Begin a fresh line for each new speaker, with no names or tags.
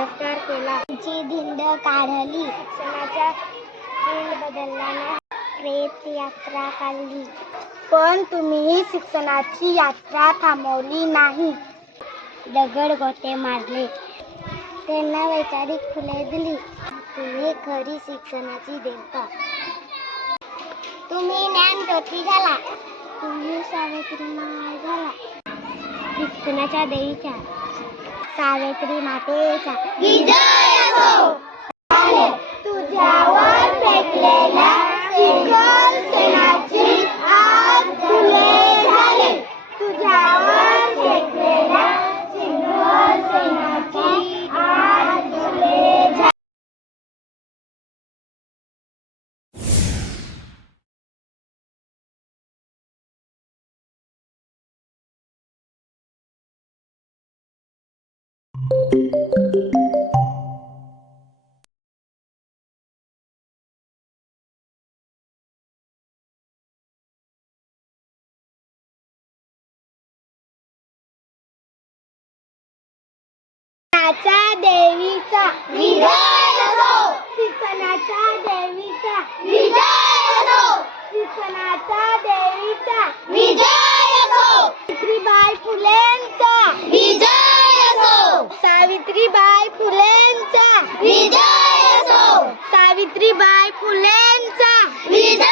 शिक्षणाची धिंड काढली. शिक्षणाच्या फील्ड बदलल्याने प्रेत यात्रा काढली. पण तुम्ही शिक्षणाची यात्रा थांबवली नाही. दगड गोटे मारले. त्यांना वैचारिक फुले दिली. तुम्ही खरी शिक्षणाची देवता. तुम्ही ज्ञान ज्योती झाला. तुम्ही सावित्री झाला. शिक्षणाच्या देवीच्या सावित्री मातेचा विजय शिक्षणाचा देवीचा विजय असो शिक्षणाचा देवीचा विजय असो शिक्षणाचा देवीचा विजय असो सावित्रीबाई फुलेंचा विजय असो सावित्रीबाई फुलेंचा विजय असो सावित्रीबाई फुलेंचा विजय